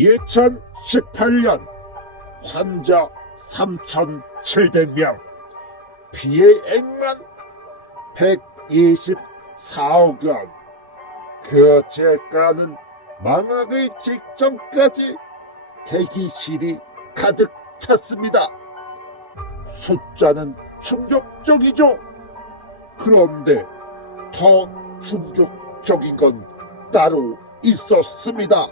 2018년 환자 3,700명, 피해액만 124억 원. 그 재가는 망하기 직전까지 대기실이 가득 찼습니다. 숫자는 충격적이죠. 그런데 더 충격적인 건 따로 있었습니다.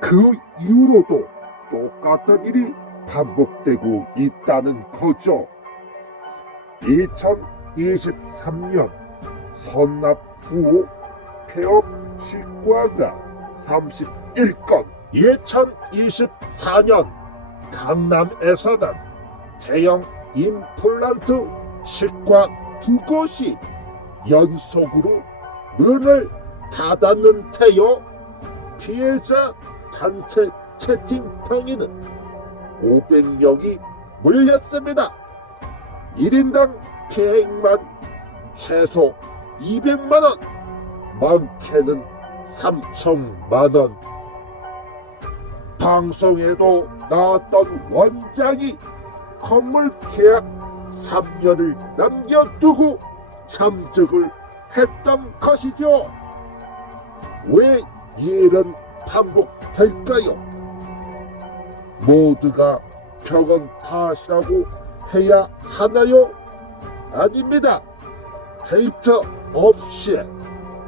그 이후로도 똑같은 일이 반복되고 있다는 거죠. 2023년 선납 후 폐업 치과가 31건, 2024년 강남에서는 대형 임플란트 치과 2곳이 연속으로 문을 닫았는데요. 피해자 단체 채팅방에는 500명이 몰렸습니다. 1인당 피해액만 최소 200만원, 많게는 3천만원. 방송에도 나왔던 원장이 건물 계약 3년을 남겨두고 잠적을 했던 것이죠. 왜 이런 반복될까요? 모두가 병원 탓이라고 해야 하나요? 아닙니다. 데이터 없이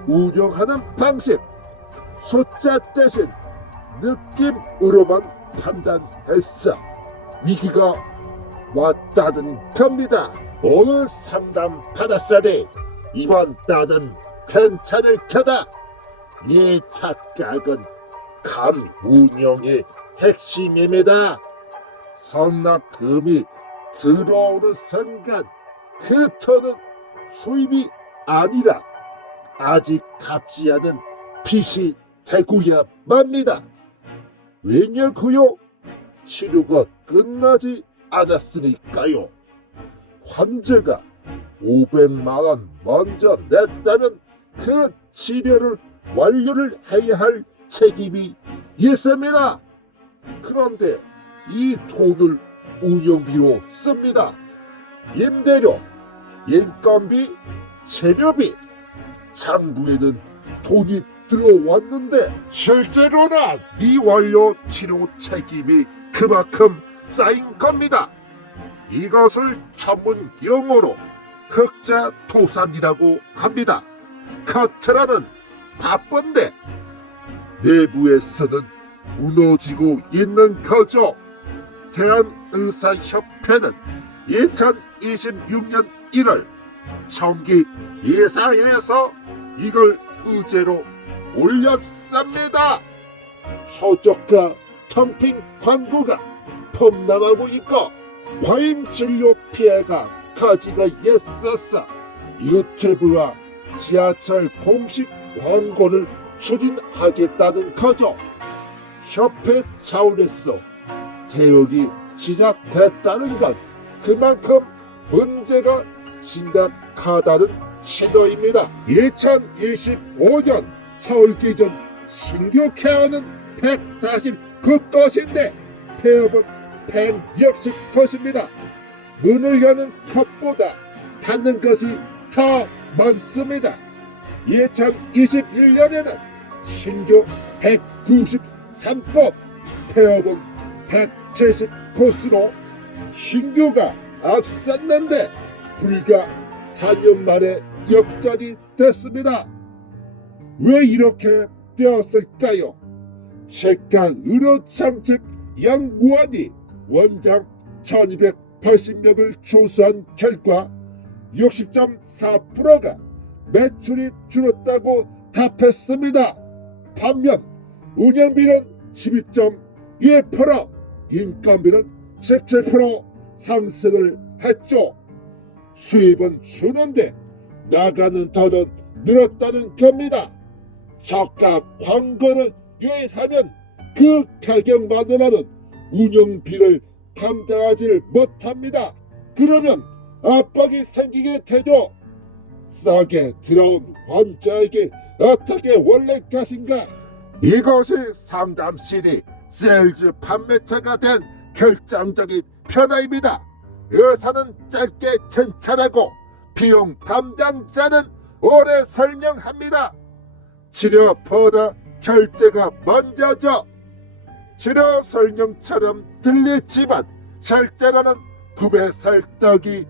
운영하는 방식, 숫자 대신 느낌으로만 판단했어 위기가 왔다는 겁니다. 오늘 상담 받았으니 이번 달은 괜찮을 거다. 이 착각은 감 운영의 핵심입니다. 선납금이 들어오는 순간 그 터는 수입이 아니라 아직 갚지 않은 빚이 되고야 맙니다. 왜냐고요? 치료가 끝나지 않았으니까요. 환자가 500만원 먼저 냈다면 그 치료를 완료를 해야 할 책임이 있습니다. 그런데 이 돈을 운영비로 씁니다. 임대료, 인건비, 재료비, 장부에는 돈이 들어왔는데 실제로는 미완료 치료 책임이 그만큼 쌓인 겁니다. 이것을 전문 용어로 흑자토산이라고 합니다. 겉으로는 바쁜데 내부에서는 무너지고 있는 거죠. 대한의사협회는 2026년 1월 정기 예상에서 이걸 의제로 올렸습니다. 소저가 캠핑 광고가 폭망하고 있고 과잉 진료 피해가 가지가 있어서 유튜브와 지하철 공식 광고를 추진하겠다는 거죠. 협회 차원에서 대응이 시작됐다는 건 그만큼 문제가 심각하다는 신호입니다. 2025년 서울 기준 신규 케어는 149건인데 폐업은 160건입니다. 문을 여는 컷보다 닫는 것이 더 많습니다. 2021년에는 신규 193건, 폐업은 170곳으로 신규가 앞섰는데 불과 4년 만에 역전이 됐습니다. 왜 이렇게 되었을까요? 책가의료창집 연구원이 원장 1280명을 조사한 결과 60.4%가 매출이 줄었다고 답했습니다. 반면 운영비는 12.1%, 인건비는 17% 상승을 했죠. 수입은 주는데 나가는 돈은 늘었다는 겁니다. 저가 광고를 유인하면 그 가격만으로는 운영비를 감당하지 못합니다. 그러면 압박이 생기게 되죠. 싸게 들어온 환자에게 어떻게 원래 것인가 이것이 상담실이 세일즈 판매차가 된 결정적인 변화입니다. 의사는 짧게 칭찬하고 비용 담당자는 오래 설명합니다. 치료보다 결제가 먼저죠. 치료 설명처럼 들리지만 실제로는 구매 설득이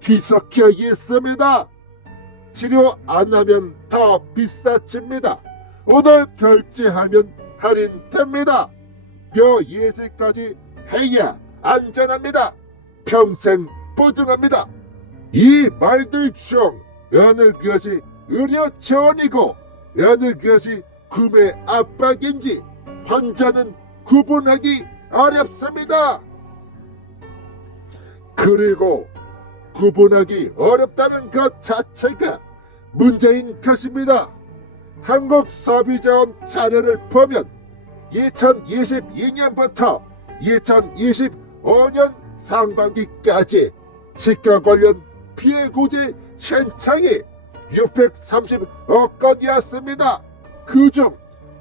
뒤섞여 있습니다. 치료 안 하면 더 비싸집니다. 오늘 결제하면 할인됩니다. 뼈 이식까지 해야 안전합니다. 평생 보증합니다. 이 말들 중 어느 것이 의료 지원이고 어느 것이 구매 압박인지 환자는 구분하기 어렵습니다. 그리고 구분하기 어렵다는 것 자체가 문제인 것입니다. 한국소비자원 자료를 보면 2022년부터 2025년 상반기까지 치과 관련 피해 구제 신청이 630억 건이었습니다. 그중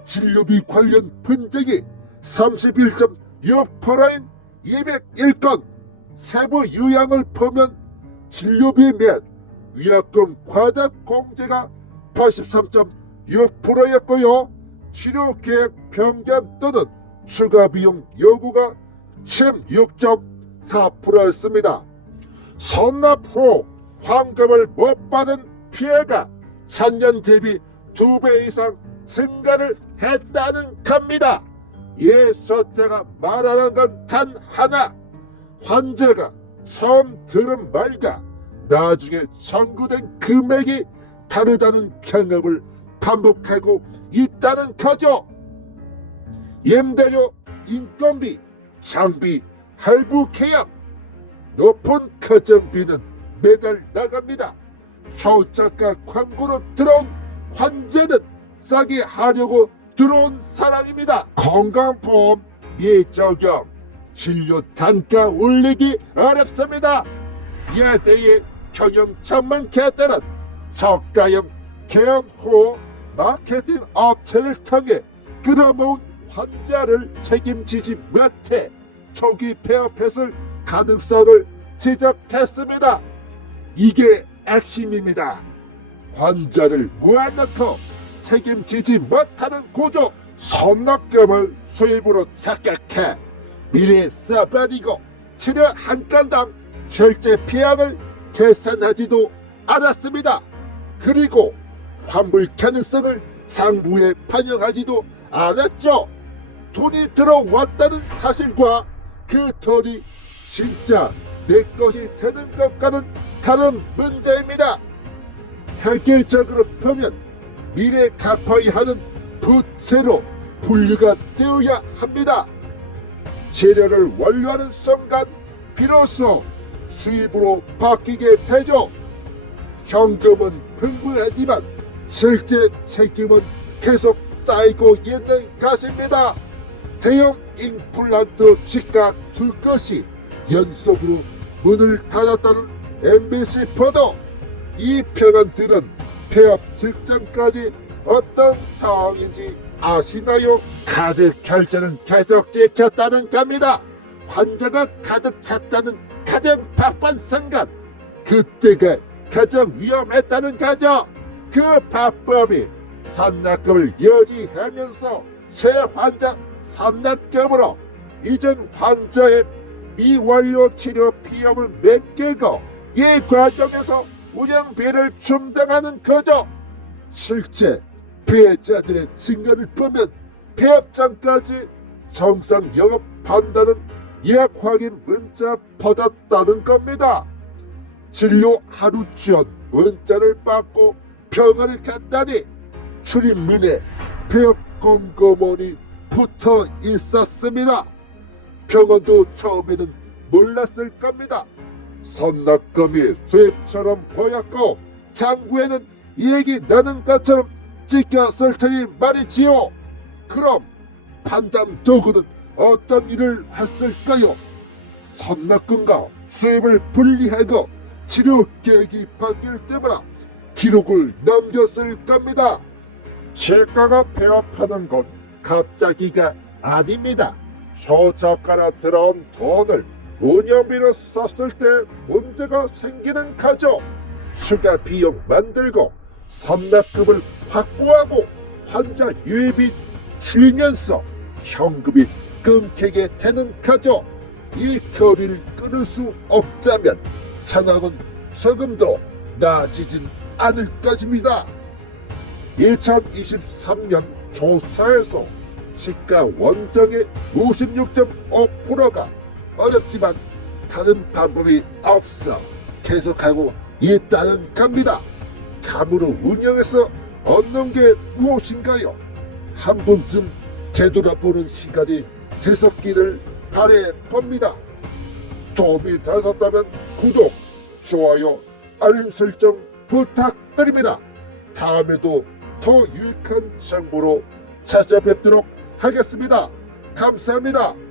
진료비 관련 분쟁이 31.6%인 201건, 세부 요약을 보면 진료비 및 위약금 과다 공제가 83.6%였고요. 치료계획 변경 또는 추가 비용 요구가 16.4%였습니다. 선납 후 환급을 못 받은 피해가 전년 대비 2배 이상 증가를 했다는 겁니다. 예수자가 말하는 건 단 하나, 환자가 처음 들은 말과 나중에 청구된 금액이 다르다는 경험을 반복하고 있다는 거죠. 임대료, 인건비, 장비, 할부 계약, 높은 가정비는 매달 나갑니다. 효자가 광고로 들어온 환자는 싸게 하려고 들어온 사람입니다. 건강보험 미적용, 진료 단가 올리기 어렵습니다. 야대의 경영 전문가들은 저가형 개원 후 마케팅 업체를 통해 끌어모은 환자를 책임지지 못해 초기 폐업했을 가능성을 지적했습니다. 이게 핵심입니다. 환자를 모아놓고 책임지지 못하는 구조, 선납금을 수입으로 착각해 미래 써버리고 치료 한 건당 실제 피해를 계산하지도 않았습니다. 그리고 환불 가능성을 장부에 반영하지도 않았죠. 돈이 들어왔다는 사실과 그 돈이 진짜 내 것이 되는 것과는 다른 문제입니다. 획일적으로 보면 미래 갚아야 하는 부채로 분류가 되어야 합니다. 재료를 완료하는 순간 비로소 수입으로 바뀌게 되죠. 현금은 풍부하지만 실제 책임은 계속 쌓이고 있는 것입니다. 대형 임플란트 치과 두 곳이 연속으로 문을 닫았다는 MBC 보도. 이 병원들은 폐업 직전까지 어떤 상황인지 아시나요? 카드 결제는 계속 지켰다는 겁니다. 환자가 가득 찼다는 가장 바쁜 순간, 그때가 가장 위험했다는 거죠. 그 바쁨이 선납금을 유지하면서 새 환자 선납금으로 이전 환자의 미완료 치료 비용을 맡기고 이 과정에서 운영비를 충당하는 거죠. 실제 피해자들의 증언을 보면 폐업 전까지 정상 영업한다는 예약 확인 문자 받았다는 겁니다. 진료 하루 전 문자를 받고 병원을 갔다니 출입문에 폐업 공고문이 붙어 있었습니다. 병원도 처음에는 몰랐을 겁니다. 선납금이 수입처럼 보였고 장부에는 얘기 나는 것처럼 찍혔을 테니 말이지요. 그럼 판단 도구는 어떤 일을 했을까요? 선납금과 수입을 분리하고 치료 계획이 바뀔 때마다 기록을 남겼을 겁니다. 치과가 폐업하는 건 갑자기가 아닙니다. 저작가라 들어온 돈을 운영비로 썼을 때 문제가 생기는 거죠. 추가 비용 만들고 선납금을 확보하고 환자 유입이 줄면서 현금이 끊기게 되는 거죠. 이 거리를 끊을 수 없다면 상황은 조금 더 나아지진 않을 것입니다. 2023년 조사에서 시가 원정의 56.5%가 어렵지만 다른 방법이 없어 계속하고 있다는 겁니다. 감으로 운영해서 얻는 게 무엇인가요? 한 번쯤 되돌아보는 시간이 되었기를 바래 봅니다. 도움이 되셨다면 구독, 좋아요, 알림 설정 부탁드립니다. 다음에도 더 유익한 정보로 찾아뵙도록 하겠습니다. 감사합니다.